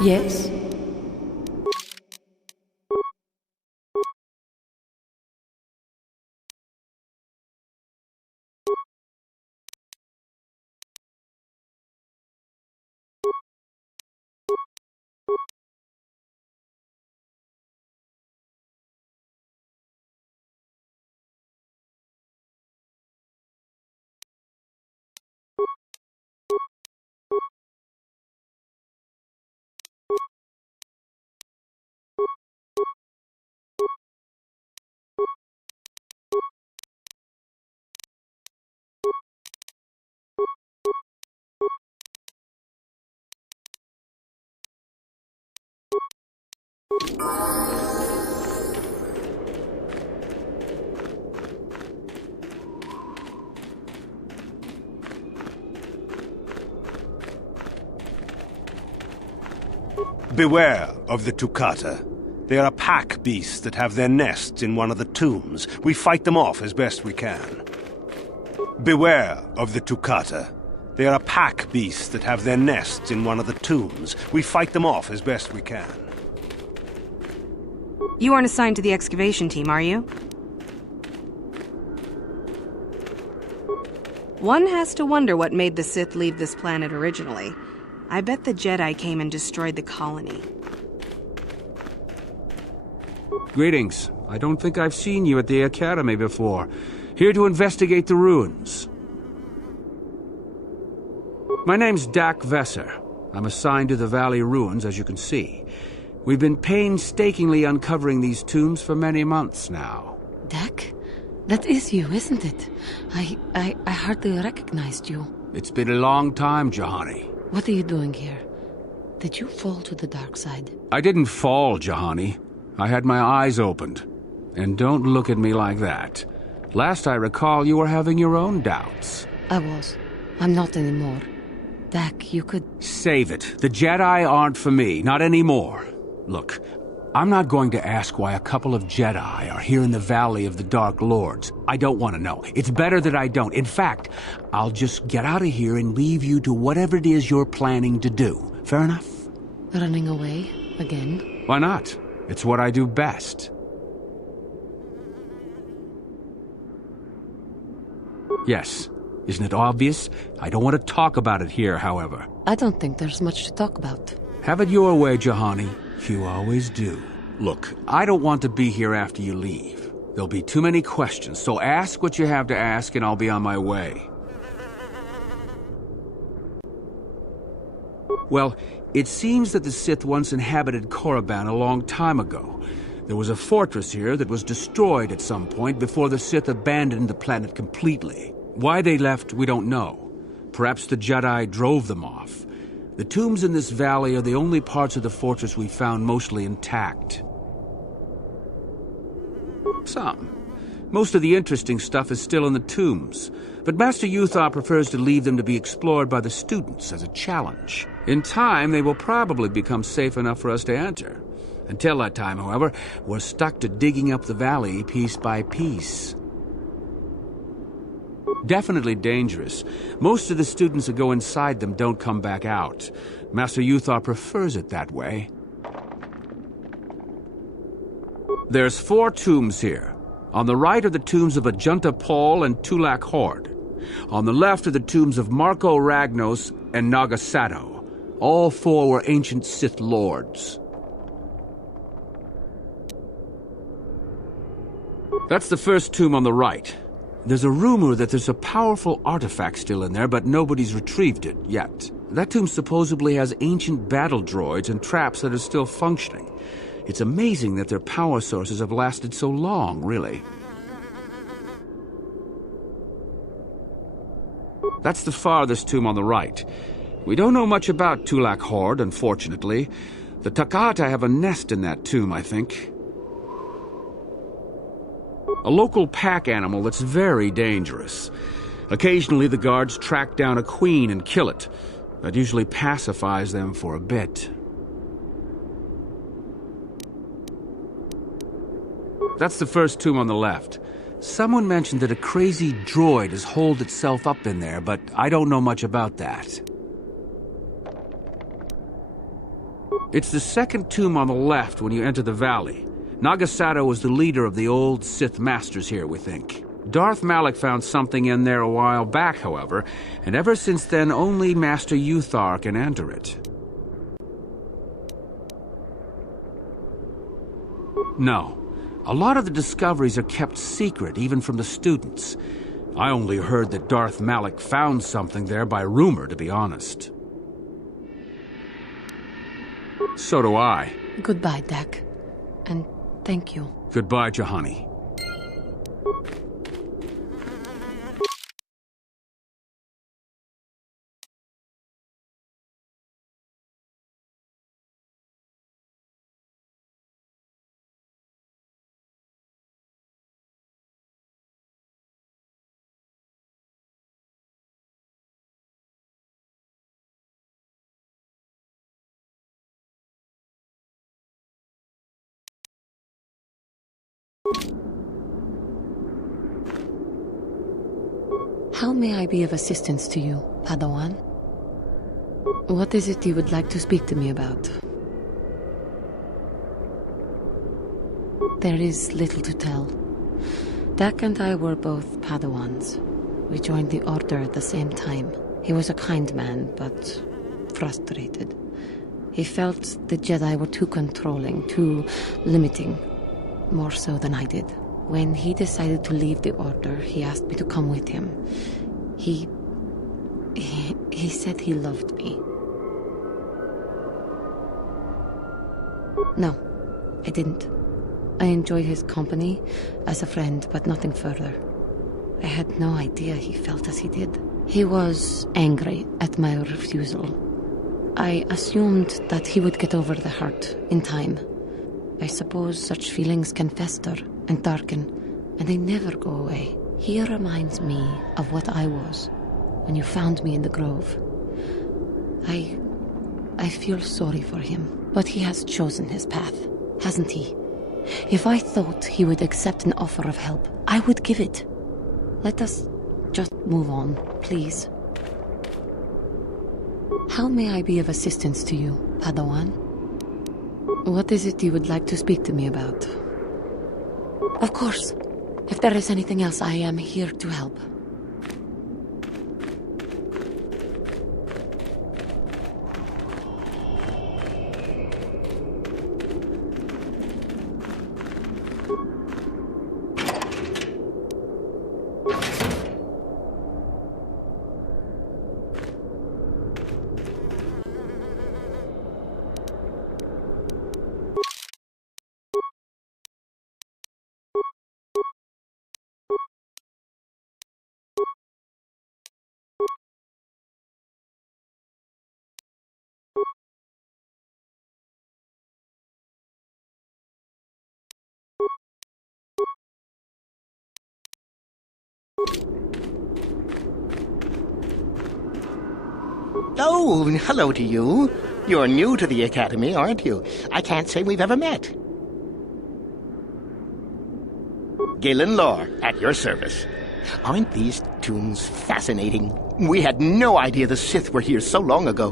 Yes? Beware of the Tuk'ata. They are a pack beast that have their nests in one of the tombs. We fight them off as best we can. Beware of the Tuk'ata. They are a pack beast that have their nests in one of the tombs. We fight them off as best we can. You aren't assigned to the excavation team, are you? One has to wonder what made the Sith leave this planet originally. I bet the Jedi came and destroyed the colony. Greetings. I don't think I've seen you at the Academy before. Here to investigate the ruins. My name's Dak Vesser. I'm assigned to the Valley Ruins, as you can see. We've been painstakingly uncovering these tombs for many months now. Dak? That is you, isn't it? I hardly recognized you. It's been a long time, Juhani. What are you doing here? Did you fall to the dark side? I didn't fall, Juhani. I had my eyes opened. And don't look at me like that. Last I recall, you were having your own doubts. I was. I'm not anymore. Dak, you could... Save it. The Jedi aren't for me, not anymore. Look, I'm not going to ask why a couple of Jedi are here in the Valley of the Dark Lords. I don't want to know. It's better that I don't. In fact, I'll just get out of here and leave you to whatever it is you're planning to do. Fair enough? Running away? Again? Why not? It's what I do best. Yes. Isn't it obvious? I don't want to talk about it here, however. I don't think there's much to talk about. Have it your way, Juhani. You always do. Look, I don't want to be here after you leave. There'll be too many questions, so ask what you have to ask and I'll be on my way. Well, it seems that the Sith once inhabited Korriban a long time ago. There was a fortress here that was destroyed at some point before the Sith abandoned the planet completely. Why they left, we don't know. Perhaps the Jedi drove them off. The tombs in this valley are the only parts of the fortress we found mostly intact. Some. Most of the interesting stuff is still in the tombs, but Master Yuthar prefers to leave them to be explored by the students as a challenge. In time, they will probably become safe enough for us to enter. Until that time, however, we're stuck to digging up the valley piece by piece. Definitely dangerous. Most of the students who go inside them don't come back out. Master Yuthar prefers it that way. There's 4 tombs here. On the right are the tombs of Ajunta Pall and Tulak Hord. On the left are the tombs of Marco Ragnos and Nagasato. All 4 were ancient Sith lords. That's the first tomb on the right. There's a rumor that there's a powerful artifact still in there, but nobody's retrieved it yet. That tomb supposedly has ancient battle droids and traps that are still functioning. It's amazing that their power sources have lasted so long, really. That's the farthest tomb on the right. We don't know much about Tulak Horde, unfortunately. The Tuk'ata have a nest in that tomb, I think. A local pack animal that's very dangerous. Occasionally the guards track down a queen and kill it. That usually pacifies them for a bit. That's the first tomb on the left. Someone mentioned that a crazy droid has holed itself up in there, but I don't know much about that. It's the second tomb on the left when you enter the valley. Nagasato was the leader of the old Sith masters here, we think. Darth Malak found something in there a while back, however, and ever since then only Master Uthar can enter it. No. A lot of the discoveries are kept secret, even from the students. I only heard that Darth Malak found something there by rumor, to be honest. So do I. Goodbye, Dak. And thank you. Goodbye, Juhani. How may I be of assistance to you, Padawan? What is it you would like to speak to me about? There is little to tell. Dak and I were both Padawans. We joined the Order at the same time. He was a kind man, but frustrated. He felt the Jedi were too controlling, too limiting, more so than I did. When he decided to leave the Order, he asked me to come with him. He said he loved me. No, I didn't. I enjoyed his company as a friend, but nothing further. I had no idea he felt as he did. He was angry at my refusal. I assumed that he would get over the hurt in time. I suppose such feelings can fester and darken, and they never go away. He reminds me of what I was when you found me in the grove. I feel sorry for him, but he has chosen his path, hasn't he? If I thought he would accept an offer of help, I would give it. Let us just move on, please. How may I be of assistance to you, Padawan? What is it you would like to speak to me about? Of course. If there is anything else, I am here to help. Oh, hello to you. You're new to the Academy, aren't you? I can't say we've ever met. Galen Lore, at your service. Aren't these tombs fascinating? We had no idea the Sith were here so long ago.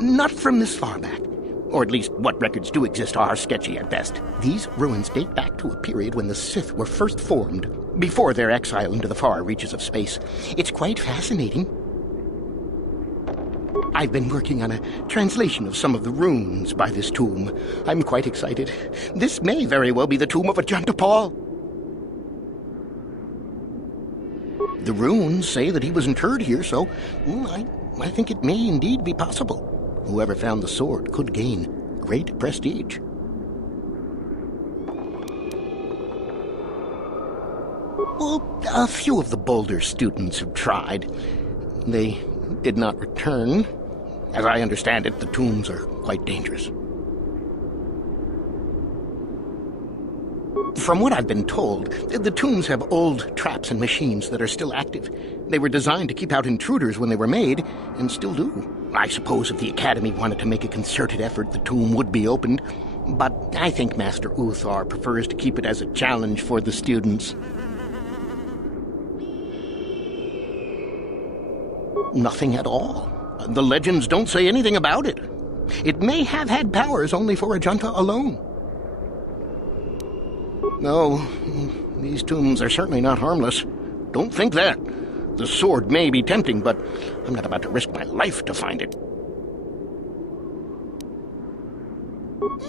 Not from this far back. Or at least what records do exist are sketchy at best. These ruins date back to a period when the Sith were first formed, before their exile into the far reaches of space. It's quite fascinating. I've been working on a translation of some of the runes by this tomb. I'm quite excited. This may very well be the Tomb of Ajunta Pall. The runes say that he was interred here, so I think it may indeed be possible. Whoever found the sword could gain great prestige. Well, a few of the bolder students have tried. They did not return. As I understand it, the tombs are quite dangerous. From what I've been told, the tombs have old traps and machines that are still active. They were designed to keep out intruders when they were made, and still do. I suppose if the Academy wanted to make a concerted effort, the tomb would be opened. But I think Master Uthar prefers to keep it as a challenge for the students. Nothing at all. The legends don't say anything about it. It may have had powers only for Ajunta alone. No, these tombs are certainly not harmless. Don't think that. The sword may be tempting, but I'm not about to risk my life to find it.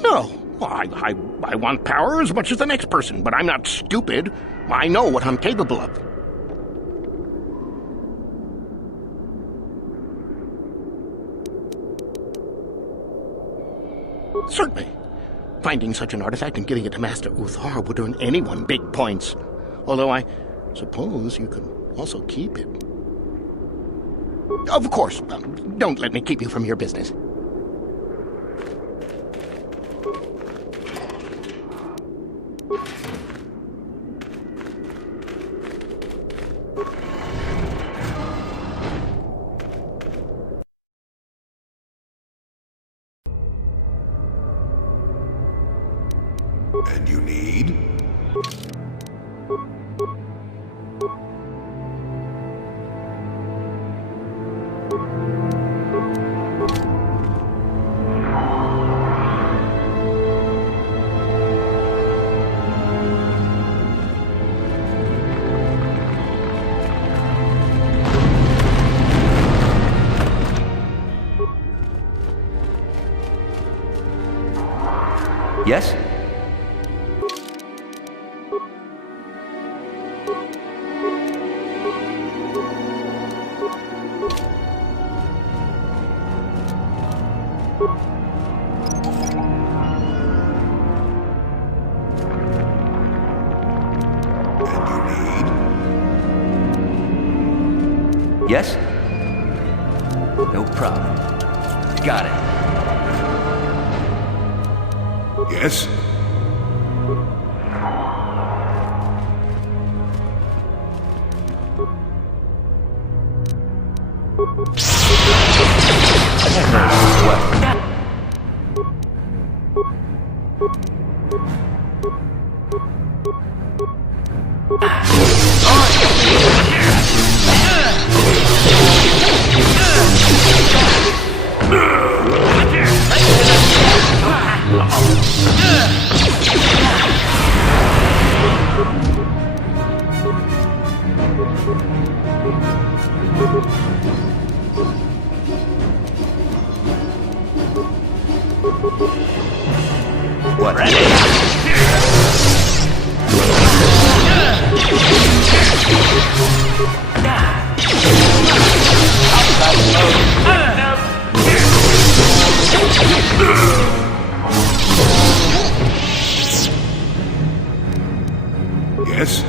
No, I want power as much as the next person, but I'm not stupid. I know what I'm capable of. Certainly. Finding such an artifact and giving it to Master Uthar would earn anyone big points. Although I suppose you could also keep it. Of course, don't let me keep you from your business. And you need? Yes? Yes? No problem. Got it. Yes? Yes?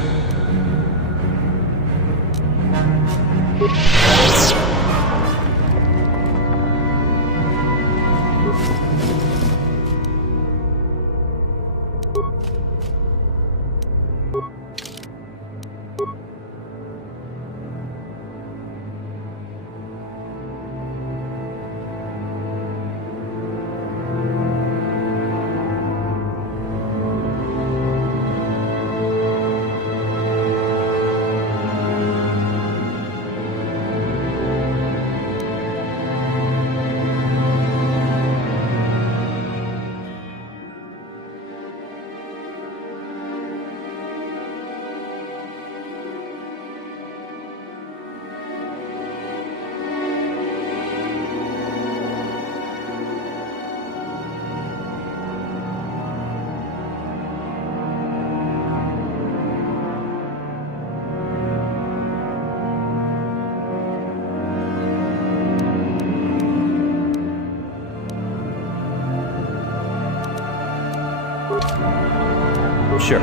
Sure.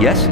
Yes?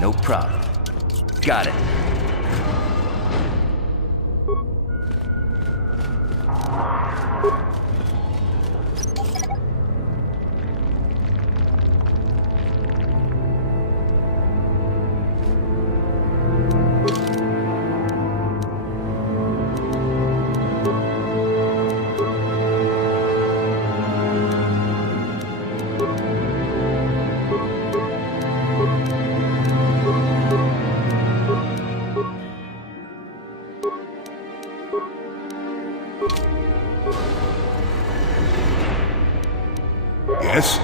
No problem. Got it. Yes?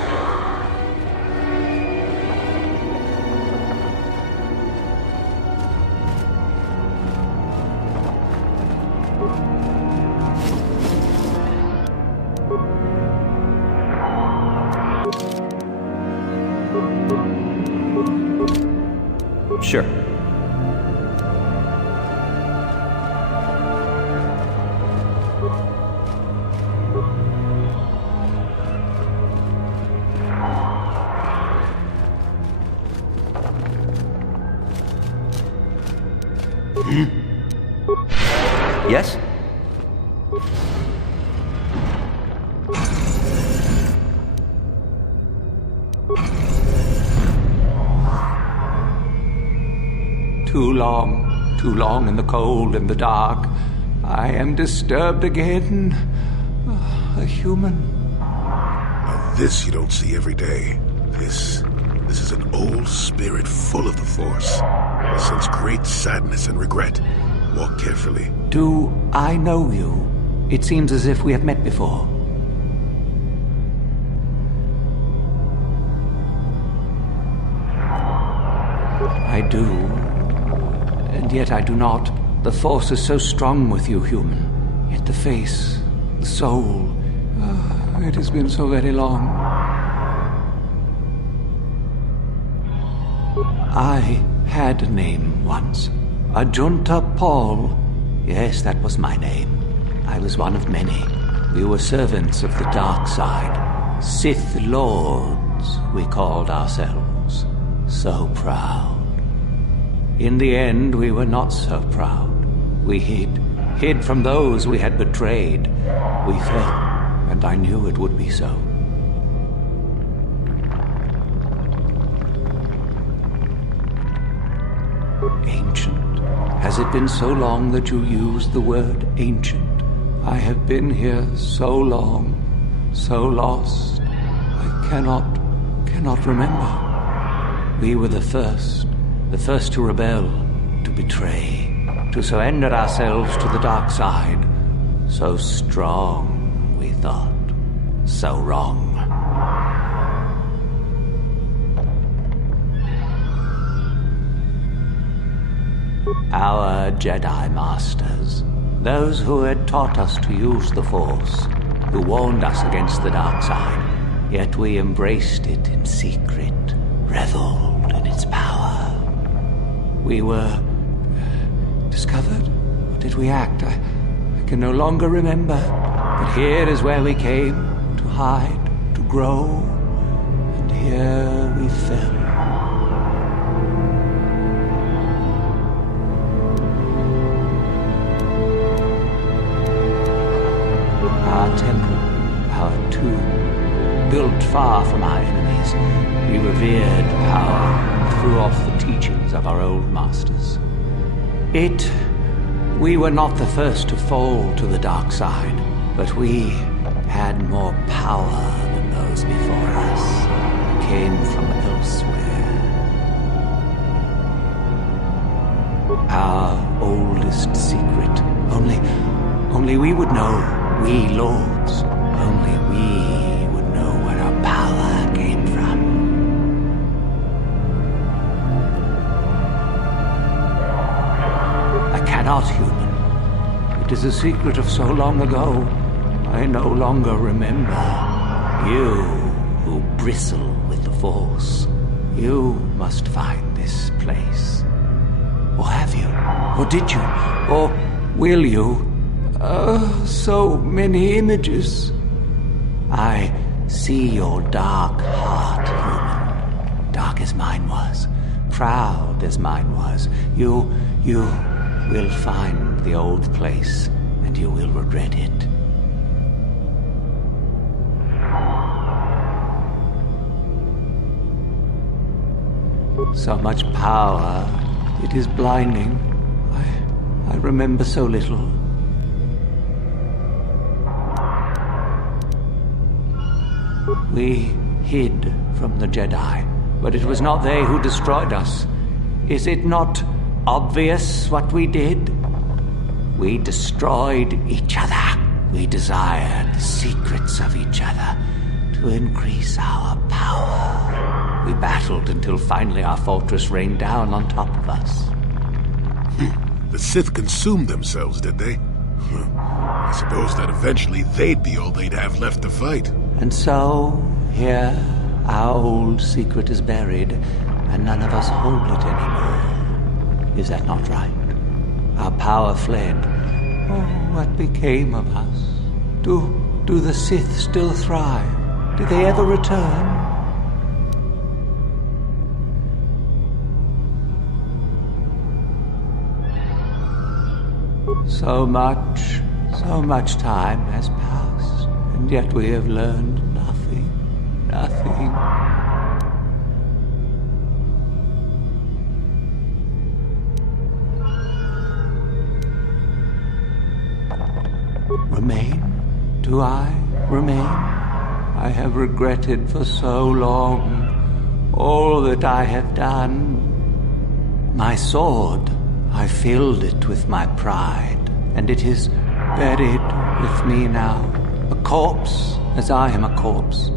Sure. Yes? Too long in the cold and the dark. I am disturbed again. A human. Now this you don't see every day. This is an old spirit full of the Force. I sense great sadness and regret. Walk carefully. Do I know you? It seems as if we have met before. I do. And yet I do not. The Force is so strong with you, human. Yet the face, the soul. It has been so very long. I had a name once. Ajunta Pall. Yes, that was my name. I was one of many. We were servants of the dark side. Sith Lords, we called ourselves. So proud. In the end, we were not so proud. We hid from those we had betrayed. We fell, and I knew it would be so. Ancient. Has it been so long that you used the word ancient? I have been here so long, so lost. I cannot remember. We were the first to rebel, to betray, to surrender ourselves to the dark side. So strong, we thought, so wrong. Our Jedi Masters, those who had taught us to use the Force, who warned us against the dark side, yet we embraced it in secret, reveled in its power. We were discovered? Or did we act? I can no longer remember. But here is where we came, to hide, to grow, and here we fell. Our temple, our tomb, built far from our enemies, we revered power and threw off the teachings of our old masters. We were not the first to fall to the dark side, but we had more power than those before us. We came from elsewhere. Our oldest secret, only we would know. We lords, only we would know where our power came from. I cannot, human. It is a secret of so long ago, I no longer remember. You, who bristle with the Force, you must find this place. Or have you? Or did you? Or will you? So many images. I see your dark heart, human. Dark as mine was. Proud as mine was. You will find the old place, and you will regret it. So much power, it is blinding. I remember so little. We hid from the Jedi, but it was not they who destroyed us. Is it not obvious what we did? We destroyed each other. We desired the secrets of each other to increase our power. We battled until finally our fortress rained down on top of us. The Sith consumed themselves, did they? I suppose that eventually they'd be all they'd have left to fight. And so, here, our old secret is buried, and none of us hold it anymore. Is that not right? Our power fled. Oh, what became of us? Do the Sith still thrive? Did they ever return? So much time has passed, and yet we have learned nothing. Remain? Do I remain? I have regretted for so long all that I have done. My sword, I filled it with my pride, and it is buried with me now, a corpse as I am a corpse.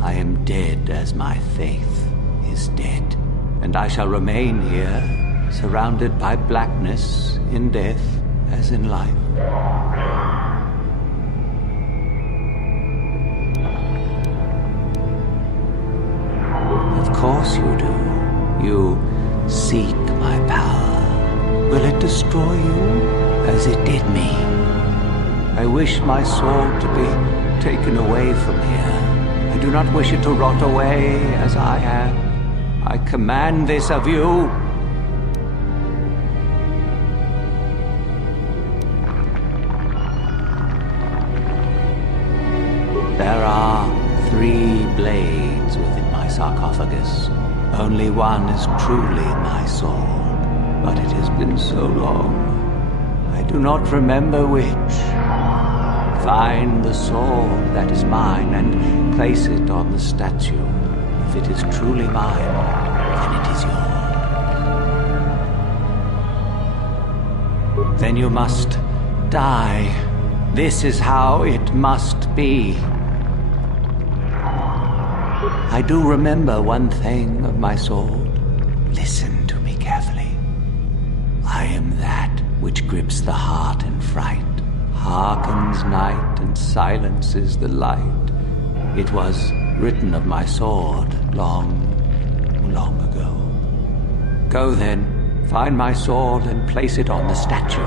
I am dead as my faith is dead, and I shall remain here, surrounded by blackness in death as in life. course you do. You seek my power. Will it destroy you as it did me? I wish my sword to be taken away from here. I do not wish it to rot away as I have. I command this of you. There are 3 blades within my sarcophagus. Only one is truly my sword, but it has been so long. I do not remember which. Find the sword that is mine and place it on the statue. If it is truly mine, then it is yours. Then you must die. This is how it must be. I do remember one thing of my sword. Listen to me carefully. I am that which grips the heart in fright, hearkens night and silences the light. It was written of my sword long, long ago. Go then, find my sword and place it on the statue.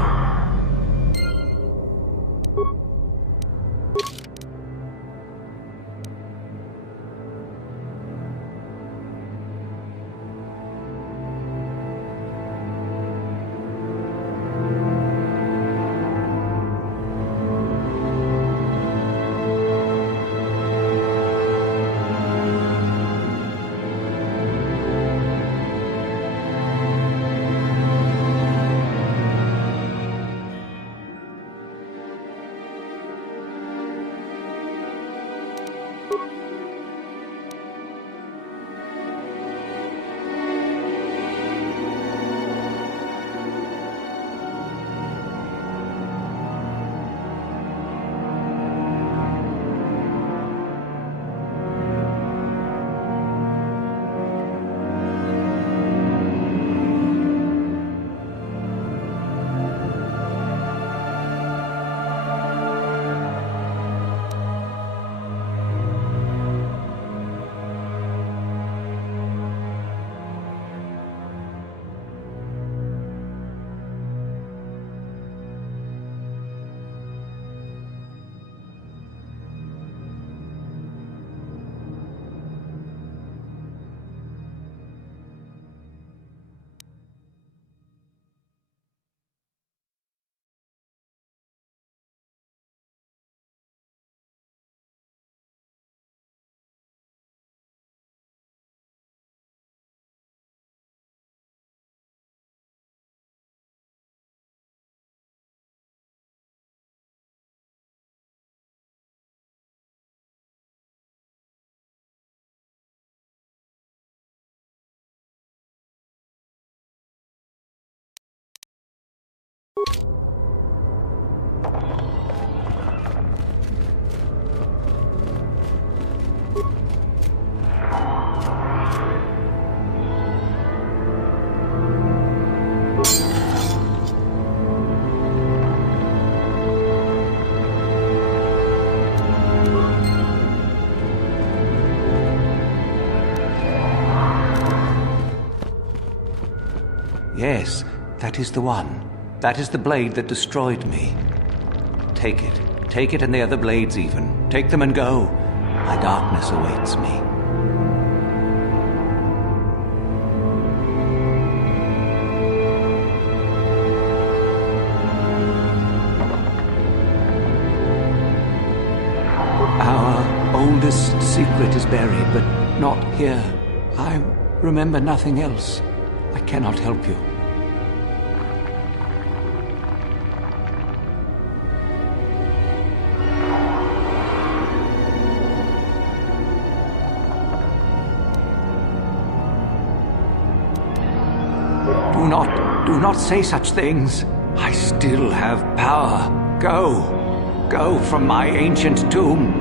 Yes, that is the one. That is the blade that destroyed me. Take it. Take it and the other blades even. Take them and go. My darkness awaits me. Our oldest secret is buried, but not here. I remember nothing else. I cannot help you. Do not say such things. I still have power. Go from my ancient tomb.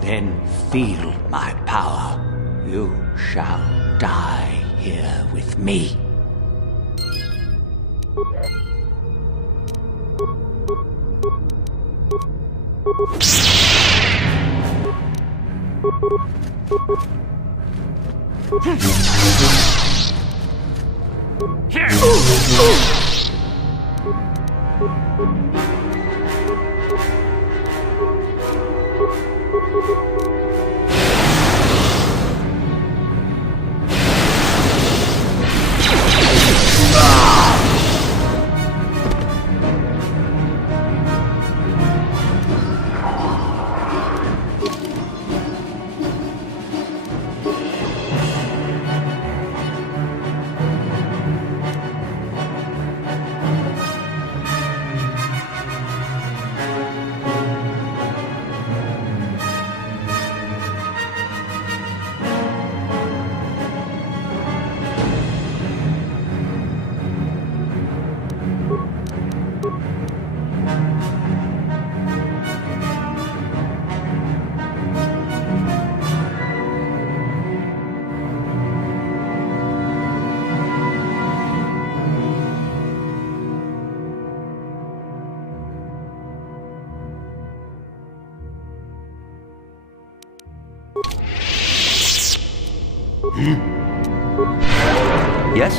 Then feel my power. You shall die here with me. Yes?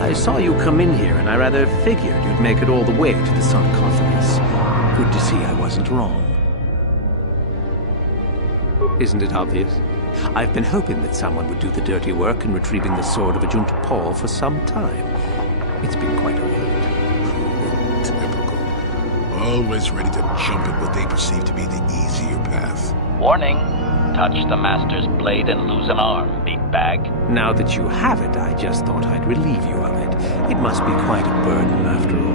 I saw you come in here, and I rather figured you'd make it all the way to the sarcophagus. Good to see I wasn't wrong. Isn't it obvious? I've been hoping that someone would do the dirty work in retrieving the sword of Ajunta Pall for some time. It's been quite a wait. Typical. Always ready to jump at what they perceive to be the easier path. Warning. Touch the Master's blade and lose an arm, big bag. Now that you have it, I just thought I'd relieve you of it. It must be quite a burden after all.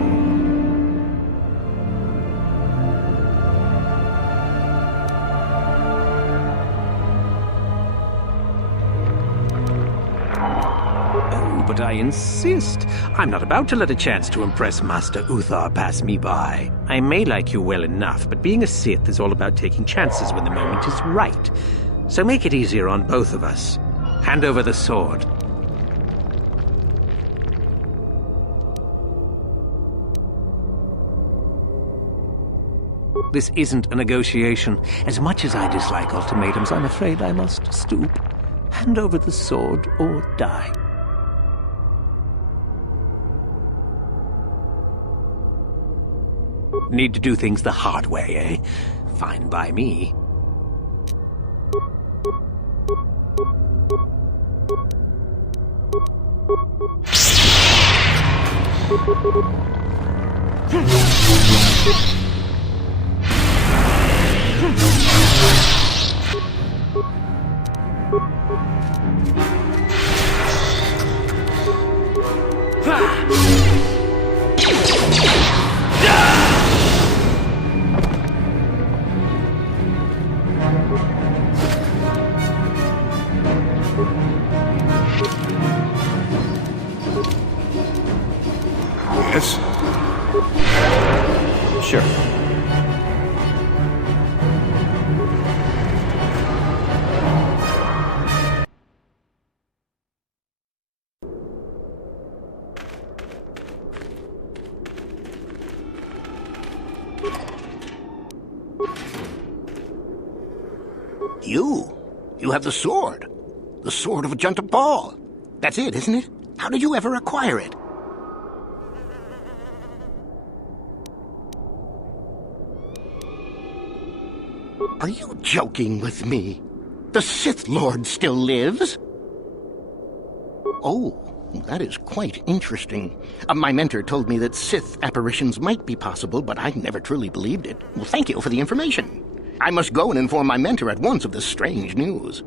But I insist. I'm not about to let a chance to impress Master Uthar pass me by. I may like you well enough, but being a Sith is all about taking chances when the moment is right. So make it easier on both of us. Hand over the sword. This isn't a negotiation. As much as I dislike ultimatums, I'm afraid I must stoop. Hand over the sword or die. Need to do things the hard way, eh? Fine by me. Yes? Sure. You have the sword. The sword of Ajunta Pall. That's it, isn't it? How did you ever acquire it? Are you joking with me? The Sith Lord still lives? Oh, that is quite interesting. My mentor told me that Sith apparitions might be possible, but I never truly believed it. Well, thank you for the information. I must go and inform my mentor at once of this strange news.